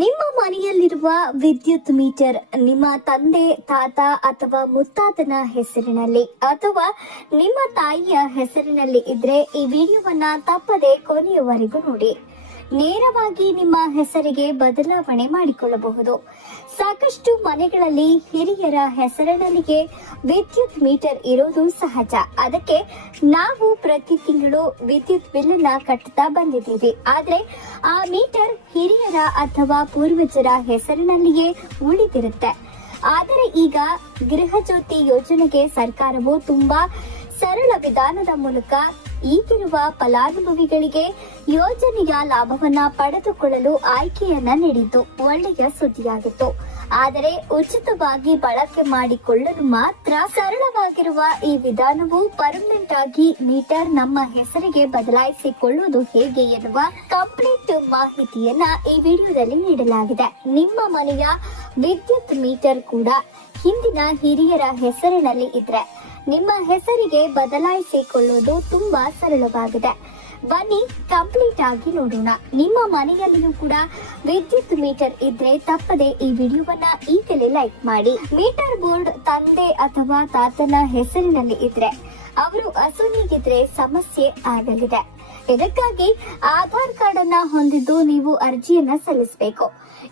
ನಿಮ್ಮ ಮನೆಯಲ್ಲಿರುವ ವಿದ್ಯುತ್ ಮೀಟರ್ ನಿಮ್ಮ ತಂದೆ, ತಾತ ಅಥವಾ ಮುತ್ತಾತನ ಹೆಸರಿನಲ್ಲಿ ಅಥವಾ ನಿಮ್ಮ ತಾಯಿಯ ಹೆಸರಿನಲ್ಲಿ ಇದ್ರೆ ಈ ವಿಡಿಯೋವನ್ನ ತಪ್ಪದೆ ಕೊನೆಯವರೆಗೂ ನೋಡಿ. ನೇರವಾಗಿ ನಿಮ್ಮ ಹೆಸರಿಗೆ ಬದಲಾವಣೆ ಮಾಡಿಕೊಳ್ಳಬಹುದು. ಸಾಕಷ್ಟು ಮನೆಗಳಲ್ಲಿ ಹಿರಿಯರ ಹೆಸರಿನಲ್ಲಿಗೆ ವಿದ್ಯುತ್ ಮೀಟರ್ ಇರೋದು ಸಹಜ. ಅದಕ್ಕೆ ನಾವು ಪ್ರತಿ ತಿಂಗಳು ವಿದ್ಯುತ್ ಬಿಲ್ ಅನ್ನ ಕಟ್ಟುತ್ತಾ ಬಂದಿದ್ದೀವಿ. ಆದ್ರೆ ಆ ಮೀಟರ್ ಹಿರಿಯರ ಅಥವಾ ಪೂರ್ವಜರ ಹೆಸರಿನಲ್ಲಿಯೇ ಉಳಿದಿರುತ್ತೆ. ಆದರೆ ಈಗ ಗೃಹ ಜ್ಯೋತಿ ಯೋಜನೆಗೆ ಸರ್ಕಾರವು ತುಂಬಾ ಸರಳ ವಿಧಾನದ ಮೂಲಕ ಈಗಿರುವ ಫಲಾನುಭವಿಗಳಿಗೆ ಯೋಜನೆಯ ಲಾಭವನ್ನ ಪಡೆದುಕೊಳ್ಳಲು ಆಯ್ಕೆಯನ್ನ ನೀಡಿದ್ದು ಒಳ್ಳೆಯ ಸುದ್ದಿಯಾಗಿತ್ತು. ಆದರೆ ಉಚಿತವಾಗಿ ಬಳಕೆ ಮಾಡಿಕೊಳ್ಳಲು ಮಾತ್ರ ಸರಳವಾಗಿರುವ ಈ ವಿಧಾನವು ಪರ್ಮನೆಂಟ್ ಆಗಿ ಮೀಟರ್ ನಮ್ಮ ಹೆಸರಿಗೆ ಬದಲಾಯಿಸಿಕೊಳ್ಳುವುದು ಹೇಗೆ ಎನ್ನುವ ಕಂಪ್ಲೀಟ್ ಮಾಹಿತಿಯನ್ನ ಈ ವಿಡಿಯೋದಲ್ಲಿ ನೀಡಲಾಗಿದೆ. ನಿಮ್ಮ ಮನೆಯ ವಿದ್ಯುತ್ ಮೀಟರ್ ಕೂಡ ಹಿಂದಿನ ಹಿರಿಯರ ಹೆಸರಿನಲ್ಲಿ ಇದ್ರೆ ನಿಮ್ಮ ಹೆಸರಿಗೆ ಬದಲಾಯಿಸಿಕೊಳ್ಳುವುದು ತುಂಬಾ ಸರಳವಾಗಿದೆ. ಬನ್ನಿ, ಕಂಪ್ಲೀಟ್ ಆಗಿ ನೋಡೋಣ. ನಿಮ್ಮ ಮನೆಯಲ್ಲಿಯೂ ಕೂಡ ವಿದ್ಯುತ್ ಮೀಟರ್ ಇದ್ರೆ ತಪ್ಪದೆ ಈ ವಿಡಿಯೋವನ್ನ ಈಗಲೇ ಲೈಕ್ ಮಾಡಿ. ಮೀಟರ್ ಬೋರ್ಡ್ ತಂದೆ ಅಥವಾ ತಾತನ ಹೆಸರಿನಲ್ಲಿ ಇದ್ರೆ, ಅವರು ಅಸುನೀಗಿದ್ರೆ ಸಮಸ್ಯೆ ಆಗಲಿದೆ. ಇದಕ್ಕಾಗಿ ಆಧಾರ್ ಕಾರ್ಡ್ ಅನ್ನ ಹೊಂದಿದ್ದು ನೀವು ಅರ್ಜಿಯನ್ನ ಸಲ್ಲಿಸಬೇಕು.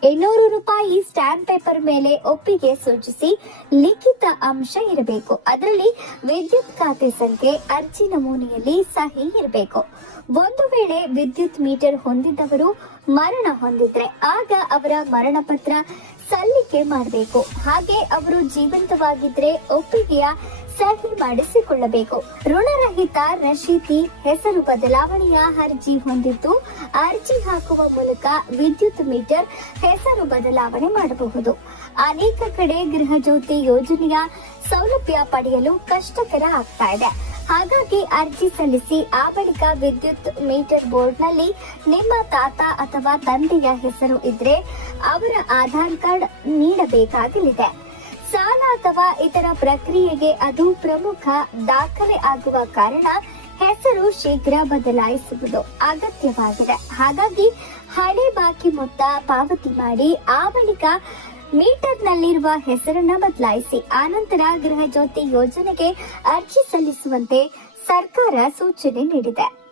ಇನ್ನೂರು ರೂಪಾಯಿ ಸ್ಟಾಂಪ್ ಪೇಪರ್ ಮೇಲೆ ಒಪ್ಪಿಗೆ ಸೂಚಿಸಿ ಲಿಖಿತ ಅಂಶ ಇರಬೇಕು. ಅದರಲ್ಲಿ ವಿದ್ಯುತ್ ಖಾತೆ ಸಂಖ್ಯೆ, ಅರ್ಜಿ ನಮೂನೆಯಲ್ಲಿ ಸಹಿ ಇರಬೇಕು. ಒಂದು ವೇಳೆ ವಿದ್ಯುತ್ ಮೀಟರ್ ಹೊಂದಿದ್ದವರು ಮರಣ ಹೊಂದಿದ್ರೆ ಆಗ ಅವರ ಮರಣ ಪತ್ರ ಸಲ್ಲಿಕೆ ಮಾಡಬೇಕು. ಹಾಗೆ ಅವರು ಜೀವಂತವಾಗಿದ್ರೆ ಒಪ್ಪಿಗೆಯ ಸಹಿ ಮಾಡಿಸಿಕೊಳ್ಳಬೇಕು. ಋಣರಹಿತ ರಶೀತಿ ಹೆಸರು ಬದಲಾವಣೆಯ ಅರ್ಜಿ ಹೊಂದಿದ್ದು, ಅರ್ಜಿ ಹಾಕುವ ಮೂಲಕ ವಿದ್ಯುತ್ ಮೀಟರ್ ಹೆಸರು ಬದಲಾವಣೆ ಮಾಡಬಹುದು. ಅನೇಕ ಕಡೆ ಗೃಹಜ್ಯೋತಿ ಯೋಜನೆಯ ಸೌಲಭ್ಯ ಪಡೆಯಲು ಕಷ್ಟಕರ ಆಗ್ತಾ ಇದೆ. ಹಾಗಾಗಿ ಅರ್ಜಿ ಸಲ್ಲಿಸಿ ಆ ಬಳಿಕ ವಿದ್ಯುತ್ ಮೀಟರ್ ಬೋರ್ಡ್ನಲ್ಲಿ ನಿಮ್ಮ ತಾತ ಅಥವಾ ತಂದೆಯ ಹೆಸರು ಇದ್ರೆ ಅವರ ಆಧಾರ್ ಕಾರ್ಡ್ ನೀಡಬೇಕಾಗಲಿದೆ. ಸಾಲ ಅಥವಾ ಇತರ ಪ್ರಕ್ರಿಯೆಗೆ ಅದು ಪ್ರಮುಖ ದಾಖಲೆ ಆಗುವ ಕಾರಣ ಹೆಸರು ಶೀಘ್ರ ಬದಲಾಯಿಸುವುದು ಅಗತ್ಯವಾಗಿದೆ. ಹಾಗಾಗಿ ಹಳೆ ಬಾಕಿ ಮೊತ್ತ ಪಾವತಿ ಮಾಡಿ ಆ ಬಳಿಕ ಮೀಟರ್ನಲ್ಲಿರುವ ಹೆಸರನ್ನ ಬದಲಾಯಿಸಿ ಆನಂತರ ಗೃಹ ಜ್ಯೋತಿ ಯೋಜನೆಗೆ ಅರ್ಜಿ ಸಲ್ಲಿಸುವಂತೆ ಸರ್ಕಾರ ಸೂಚನೆ ನೀಡಿದೆ.